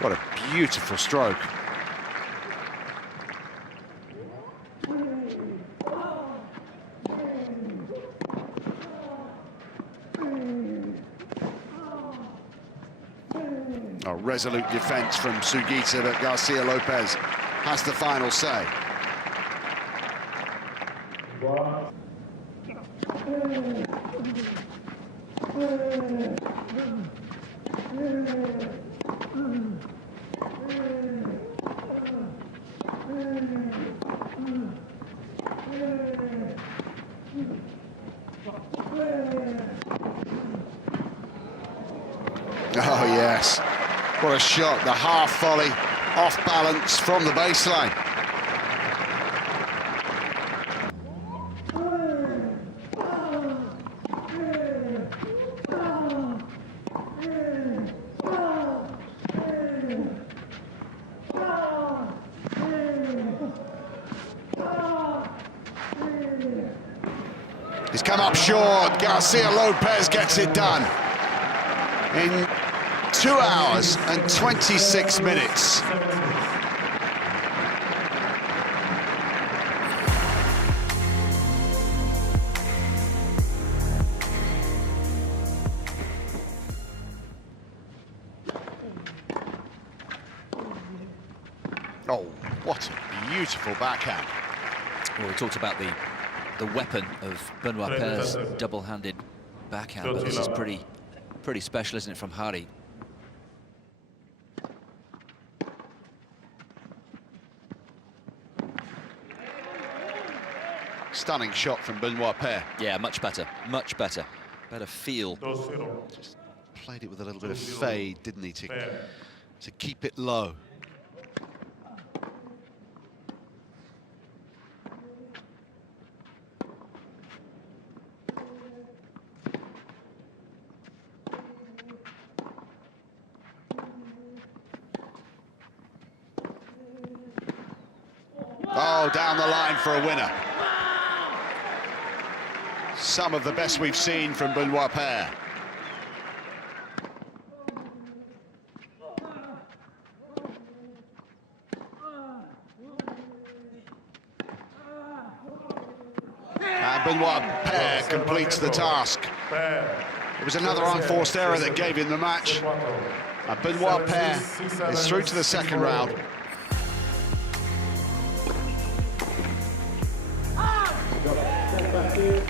What a beautiful stroke. A resolute defence from Sugita, but Garcia Lopez has the final say. Oh, yes. What a shot. The half volley, off balance from the baseline. He's come up short. Garcia Lopez gets it done in 2 hours and 26 minutes. Oh, what a beautiful backhand. Well, we talked about the weapon of Benoit Paire's double-handed backhand, but this is pretty special, isn't it, from Hari? Stunning shot from Benoit Paire. Yeah, much better, much better. Better feel. Just played it with a little bit of fade, didn't he, to keep it low. Oh, down the line for a winner. Some of the best we've seen from Benoit Paire. And Benoit Paire completes the task. It was another unforced error that gave him the match. And Benoit Paire is through to the second round. Step back here,